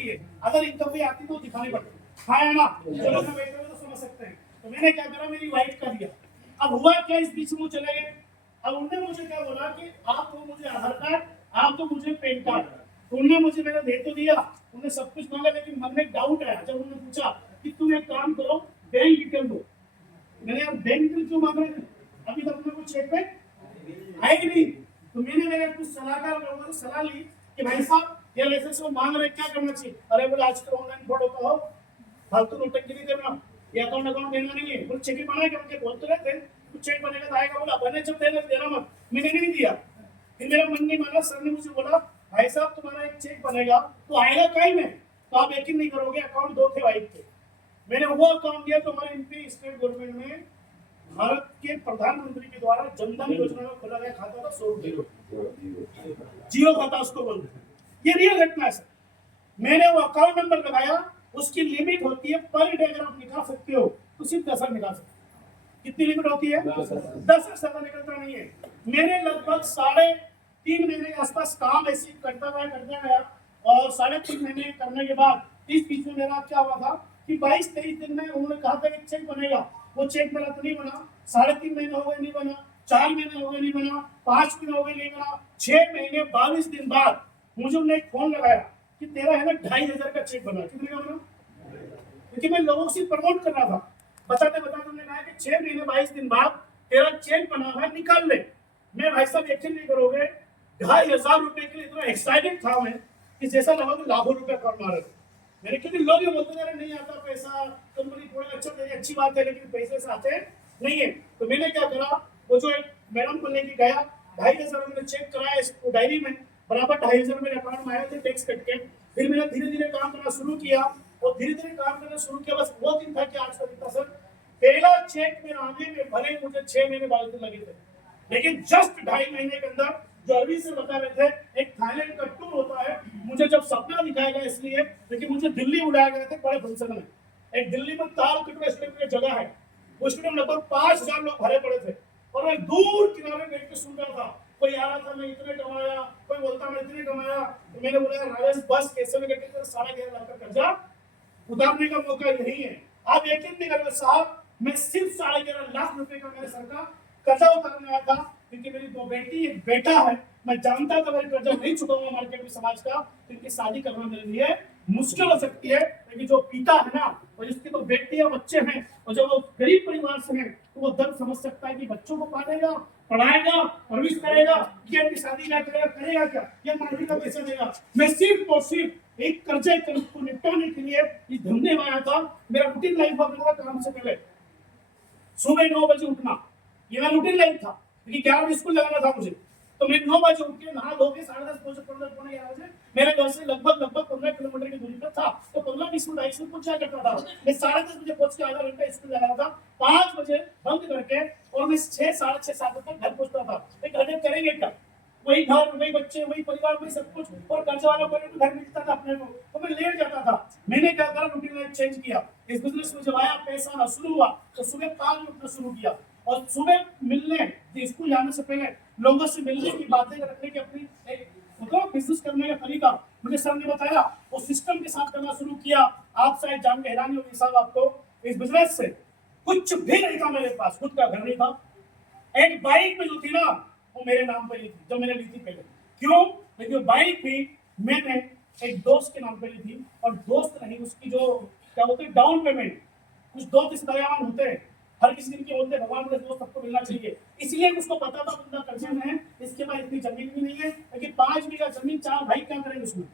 होती है, अगर इनकम भी आती तो दिखानी पड़ती है ना। चलो मैं बैठे हुए तो समझ सकते हैं। तो मैंने क्या करा, मेरी वाइफ का दिया। अब हुआ क्या, इस बीच में चले गए। अब उन्होंने मुझे क्या बोला कि आप तो मुझे आधार कार्ड, आप तो मुझे पैन कार्ड। तो उन्होंने मुझे मैंने दे तो दिया, उन्हें सब कुछ मांगा, लेकिन मन में डाउट आया जब उन्होंने पूछा कि तुम एक काम करो, बैंक डिटेल दो। मैंने यार बैंक डिटेल क्यों मांग रहे थे, अभी तक अपने को चेक पे आएगी नहीं। तो मैंने मेरे कुछ सलाहकार लोगों से सलाह ली कि भाई साहब ये लाइसेंस मांग रहे, क्या करना चाहिए। अरे बोले आजकल ऑनलाइन फ्रॉड होता हो, फालतू नोटंकी नहीं करना, ये अकाउंट देना नहीं है। बोले चेक बनाएगा, मुझे बोलते रहते कुछ चेक बनेगा तो आएगा। बोला बने जब देना मत। मैंने नहीं दिया। फिर मेरा मन नहीं माना, सर ने मुझे बोला भाई साहब तुम्हारा एक चेक बनेगा तो आएगा कहीं में, तो आप यकीन नहीं करोगे अकाउंट 2 थे वाइफ के। मैंने वो अकाउंट दिया तो हमारे एमपी स्टेट गवर्नमेंट में भारत के प्रधानमंत्री के द्वारा जनधन योजना में खोला गया खाता था 100 रुपये, जियो खाता उसको बोलते हैं। ये रियल घटना है सर। मैंने वो अकाउंट नंबर लगाया, उसकी लिमिट होती है पर डे अगर आप निकाल सकते हो तो सिर्फ 10 निकाल सकते हो। कितनी लिमिट होती है? 10 से ज्यादा निकलता नहीं है। मैंने लगभग 3.5 महीने के आसपास काम ऐसे करता गया और 3.5 महीने करने के बाद इस बीच में मेरा क्या हुआ था कि 22-23 दिन में उन्होंने कहा था कि चेक बनेगा। वो चेक मेरा तो नहीं बना। 3.5 महीने हो गए नहीं बना, 4 महीने हो गए नहीं बना, 5 महीने हो गए नहीं बना, 6 महीने 22 दिन बाद मुझे उन्होंने एक फोन लगाया कि तेरा है ना 2,500 का चेक बना। कितने का बना? क्योंकि मैं लोगों से प्रमोट कर रहा था। बताते उन्होंने कहा कि 6 महीने 22 दिन बाद तेरा चेक बना हुआ निकाल ले। मैं भाई साहब यकीन नहीं करोगे, 2,500 रुपए के लिए इतना एक्साइटेड था मैं कि जैसा लगा कि लाखों रुपए कमा रहे थे मेरे। क्योंकि लोग ये बोलते हैं नहीं आता पैसा, कंपनी थोड़ा अच्छा दे, अच्छी बात है, लेकिन पैसे से आते नहीं है। तो मैंने क्या करा, वो जो एक मैडम को लेके गया, 2,500 मैंने चेक कराया इस डायरी में, बराबर 2,500 मेरे अकाउंट में आए थे टैक्स कट के। फिर मैंने धीरे धीरे काम करना शुरू किया और धीरे धीरे काम करना शुरू किया। बस वो दिन था कि आज का दिन था सर। पहला चेक मेरा आने में भले मुझे 6 महीने 22 दिन लगे थे, लेकिन जस्ट 2.5 महीने के अंदर जो अरबी से बता रहे थे एक थाईलैंड का टूर होता है, मुझे जब सपना दिखाया गया इसलिए लेकिन मुझे दिल्ली उड़ाया गया था बड़े फंक्शन में। एक दिल्ली में ताल कटरा स्टेट की जगह है, उसमें लगभग 5,000 लोग भरे पड़े थे और मैं दूर किनारे बैठ के सुन रहा था। कोई आ रहा था मैं इतने कमाया, कोई बोलता मैं इतने कमाया। तो मैंने बोला राजेश बस कैसे में करके 11.5 लाख का कर्जा उतारने का मौका यही है। आप यकीन नहीं करोगे साहब, मैं सिर्फ 11.5 लाख रुपए का मेरे सर का कर्जा उतारने आया था, क्योंकि मेरी 2 बेटी एक बेटा है। मैं जानता था मेरे कर्जा नहीं चुकाऊंगा मार्केट में समाज का, क्योंकि शादी करना मेरे लिए मुश्किल हो सकती है। लेकिन जो पिता है ना और जिसकी तो बेटी या बच्चे हैं और जब वो गरीब परिवार से हैं तो वो दर्द समझ सकता है कि बच्चों को पालेगा, पढ़ाएगा, परवरिश करेगा, कि अपनी शादी क्या करेगा क्या, या मार्केट का पैसा देगा। मैं सिर्फ और सिर्फ एक कर्जे को निपटाने के लिए इस धंधे में आया था। मेरा रूटीन लाइफ था काम से पहले सुबह 9 बजे उठना, ये मेरा रूटीन लाइफ था, क्योंकि 11 बजे स्कूल लगाना था मुझे। तो मैं 9 बजे उठ के नहा धो के 10:30 पौने 11 बजे मेरे घर से लगभग 15 किलोमीटर की दूरी पर था। तो 15-20 मिनट आई स्कूल पहुंचा करता था। मैं 10:30 बजे पहुंच के आधा घंटा स्कूल लगाना था, 5 बजे बंद करके और मैं 6, 6:30, 7 बजे घर पहुंचता था। एक घंटे करेंगे क्या, वही घर, वही बच्चे, वही परिवार, वही सब कुछ, और कर्जा वाला घर मिलता था अपने को, तो मैं लेट जाता था। मैंने क्या करा, रूटीन लाइफ चेंज किया। इस बिजनेस में जब आया पैसा आना शुरू हुआ तो सुबह 5 बजे उठना शुरू किया और सुबह मिलने, स्कूल जाने से पहले लोगों से मिलने की बातें रखने की अपनी एक मतलब बिजनेस करने का तरीका मुझे सर ने बताया, उस सिस्टम के साथ करना शुरू किया। आप शायद जान के हैरानी होगी साहब आपको, इस बिजनेस से कुछ भी नहीं था मेरे पास, खुद का घर नहीं था। एक बाइक में जो थी ना वो मेरे नाम पर ली थी, जो मैंने ली थी पहले। क्यों? लेकिन बाइक भी मैंने एक दोस्त के नाम पर ली थी, और दोस्त नहीं, उसकी जो क्या बोलते हैं डाउन पेमेंट, कुछ दोस्त इस दयावान होते हैं, हर किसी दिन के होते हैं, भगवान के दोस्त सबको मिलना चाहिए। इसलिए उसको पता था बंदा कर्जे में है, इसके पास इतनी जमीन भी नहीं है, लेकिन 5 बीघा जमीन 4 भाई क्या करेंगे उसमें,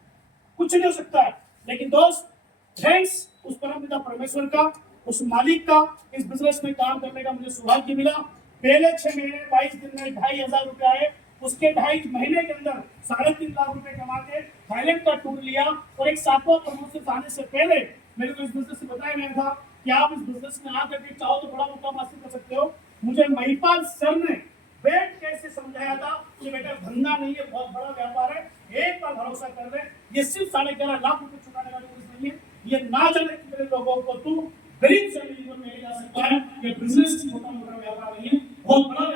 कुछ नहीं हो सकता है। लेकिन दोस्त थैंक्स उस परमपिता परमेश्वर का, उस मालिक का, इस बिजनेस में काम करने का मुझे सौभाग्य मिला। पहले 6 महीने 22 दिन में 2,500 रुपए आए। उसके 2.5 महीने के अंदर 3.5 लाख रुपए कमा के थाईलैंड का टूर लिया। और एक 7वां प्रमोशन आने से पहले मेरे को इस बिजनेस से बताया गया था कि आप इस बिजनेस में आकर के चाहो तो बड़ा मुकाम हासिल कर सकते हो। मुझे महिपाल सर ने बैठ कैसे समझाया था कि बेटा धंधा नहीं है, बहुत बड़ा व्यापार है, एक बार भरोसा कर ले, ये सिर्फ 11.5 लाख रुपए चुकाने वाली बिजनेस नहीं है। ये ना जाने कितने लोगों को तू गरीब से अमीर में ले जा सकता है। ये बिजनेस छोटा मोटा व्यापार नहीं है, बहुत बड़ा